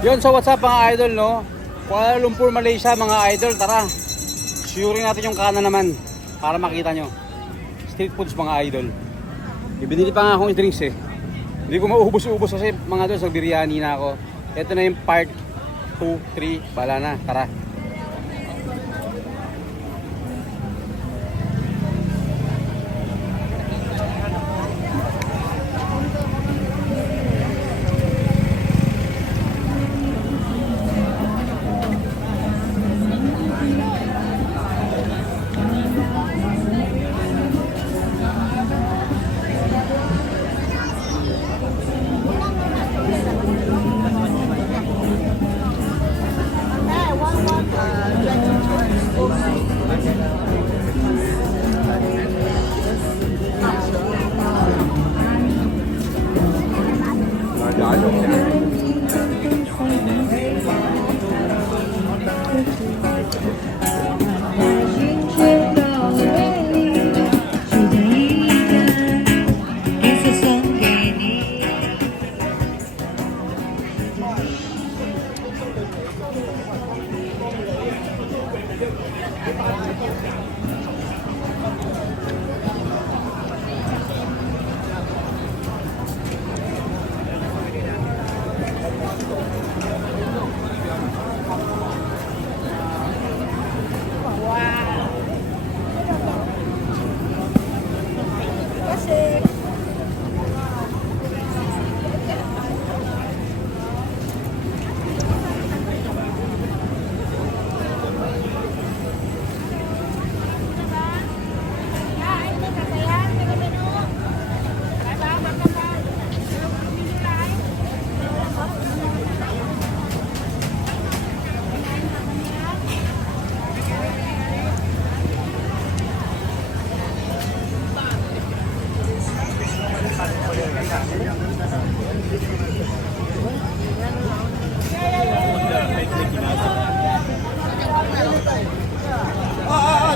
Yun, so what's up mga idol, no? Kuala Lumpur, Malaysia, mga idol, tara. Suring natin yung kanan naman para makita nyo. Street foods mga idol. Ibinili pa nga akong drinks eh. Hindi ko mauubos-ubos kasi mga idol, sa biryani na ako. Ito na yung part 2, 3, bala na, tara.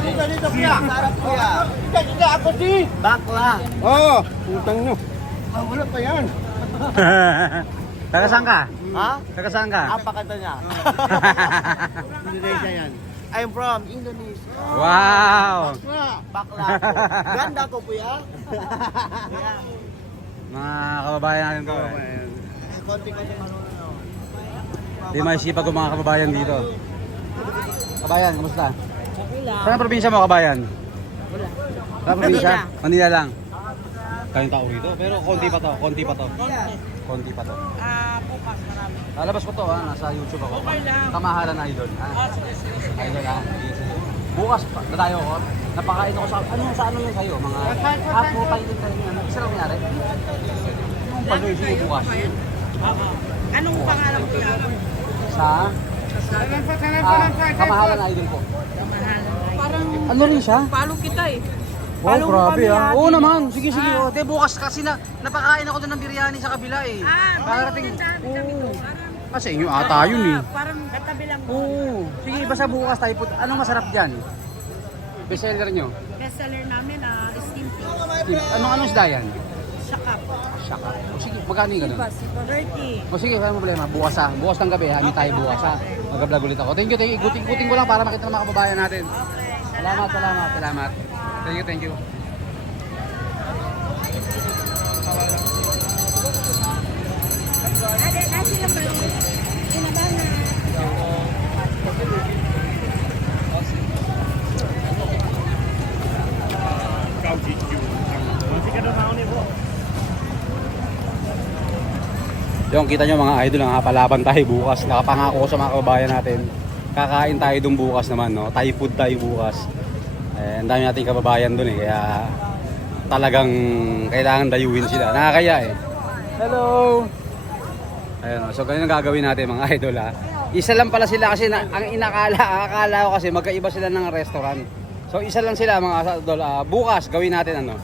Dito, dito, kuya. Sarap, kuya. Dito, dito, ako di. Bakla. Oo, oh, putang nyo. Ah, wala pa yan. Taga saan ka? Ha? Taga saan ka? Apakata niya. Indonesia yan. I'm from Indonesia. wow! Bakla ko. Ganda ko, kuya. Mga kababayan natin to eh. Konti-konti marunong. Hindi maisipag ang mga kababayan dito. Kabayan, lang. Saan ang probinsya mo, kabayan? Wala. Saan probinsya? Manila. Lang. Kayong tao rito, pero konti pa to, konti pa to. Konti. Konti pa to. Ah, bukas marami. Lalabas ko to ha, nasa YouTube ako. Okay lang. Kamahalan idol. Ah. Idol ha. Sige, sige. Bukas pa, dadayo ko. Napakain ako sa, ano sa ano yung sa'yo? Mga apo, painin tayo niya. Isa lang nangyari? Yung ko bukas. Oo. Anong pangalan ko yan? Sa? Ah, kamahalan idol ko. Parang Ano rin siya? palo kita eh. Follow mo grabe ah. ate. Oo naman. Sige, sige. Ah. Oh. De, bukas kasi na, napakain ako doon ng biryani sa kabila eh. Ah, Kakarating. Oo. Parang, Kasi inyo ata yun eh. parang katabi lang mo. Oo. Sige, basta bukas tayo put. Anong masarap dyan? Bestseller nyo? Bestseller namin, ah, steam fish. Anong anong isda yan? Sakap. Shaka. O sige, magkano yung ganun? Si Paverti. O sige, walang problema. Bukas ha. Bukas ng gabi ha. Hindi tayo bukas ha. Mag-vlog ulit ako. Thank you, thank you. Iguting-iguting ko lang para makita ng mga kababayan natin. Salamat, salamat, salamat. Thank you, thank you. Yung kita nyo mga idol, nakapalaban tayo bukas. Nakapangako ko sa mga kababayan natin. Kakain tayo dun bukas naman, no? Thai food tayo bukas. Eh, ang dami nating kababayan dun eh. Kaya talagang kailangan dayuhin sila. Nakakaya eh. Hello! Ayun, so ganyan ang gagawin natin mga idol ha. Isa lang pala sila kasi na, ang inakala, akala ko kasi magkaiba sila ng restaurant. So isa lang sila mga idol. Ah, bukas gawin natin ano.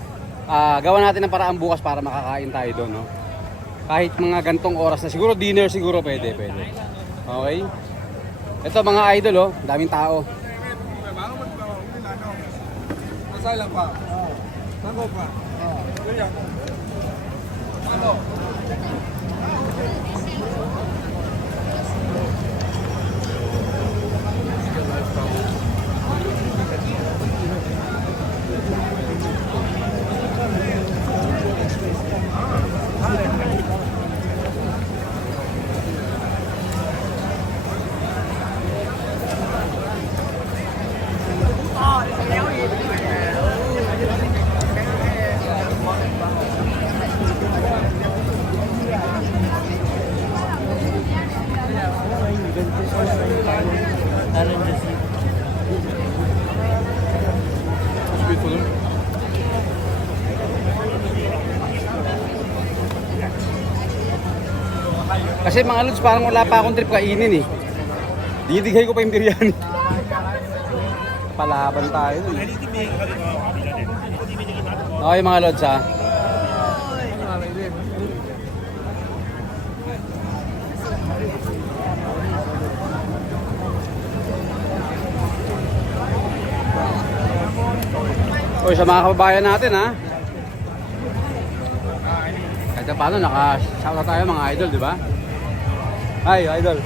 Ah, gawa natin ng paraan bukas para makakain tayo doon, no kahit mga gantong oras na siguro dinner siguro pwede pwede. Okay? Ito mga idol oh. Daming tao. lang pa tango pa ano Kasi mga lods, parang wala pa akong trip kainin eh. Didigay ko pa yung biryani. Palaban tayo eh. Okay mga lods ha. Oy, sa mga kababayan natin ha. Kahit paano, naka-shout out tayo mga idol, di ba? Hi, idol.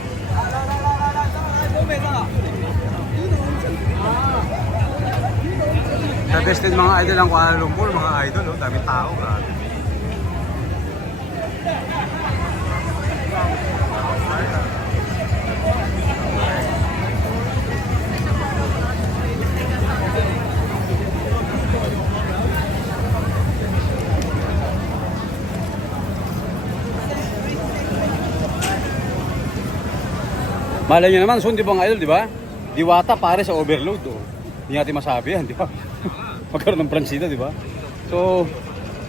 Best din mga idol ang Kuala Lumpur, mga idol, oh. daming tao. Grabe. Malay nyo naman, soon di ba mga idol, di ba? Diwata pare sa overload. Oh. Hindi natin masabi yan, di ba? Magkaroon ng pransida, di ba? So,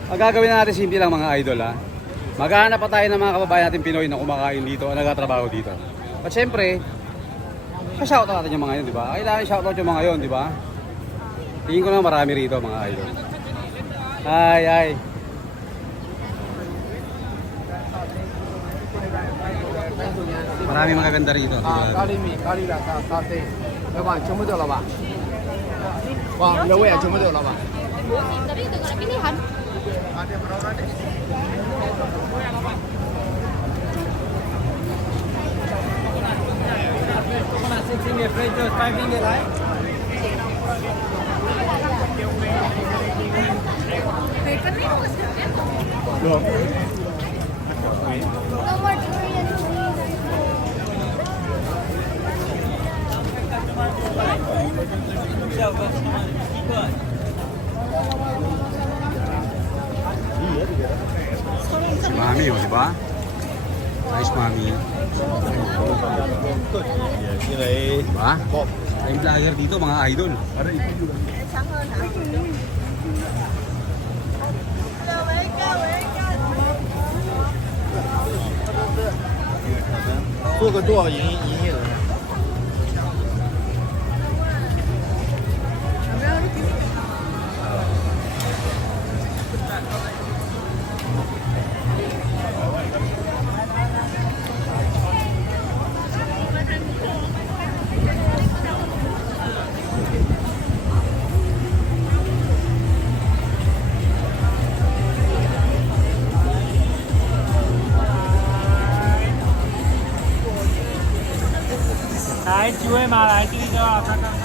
ang gagawin natin simple lang mga idol ha. Maghahanap pa tayo ng mga kababayan natin Pinoy na kumakain dito o nagtatrabaho dito. At syempre, pa-shoutout natin yung mga yun, di ba? Kailangan shoutout yung mga yun, di ba? Tingin ko na marami rito mga idol. Ay, ay. Marami magaganda rito. Ah, kalimi, kalila, sa sate. Diba, chumudo la ba? Wow, lawe, chumudo la ba? Six finger, five finger, right? Được. Đâu mà Si Mami, oh, di ba? Nice Mami. Di ba? Time vlogger dito, mga idol. 做个多少营营 没机会吗？来第一个看看。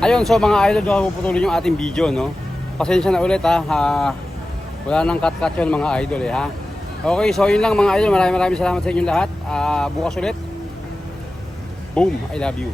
Ayun, so mga idol, doon puputuloy yung ating video, no? Pasensya na ulit, ha? Ah, wala nang cut-cut yun, mga idol, eh, ha? Okay, so yun lang mga idol. Maraming maraming salamat sa inyong lahat. Ah, bukas ulit. Boom! I love you.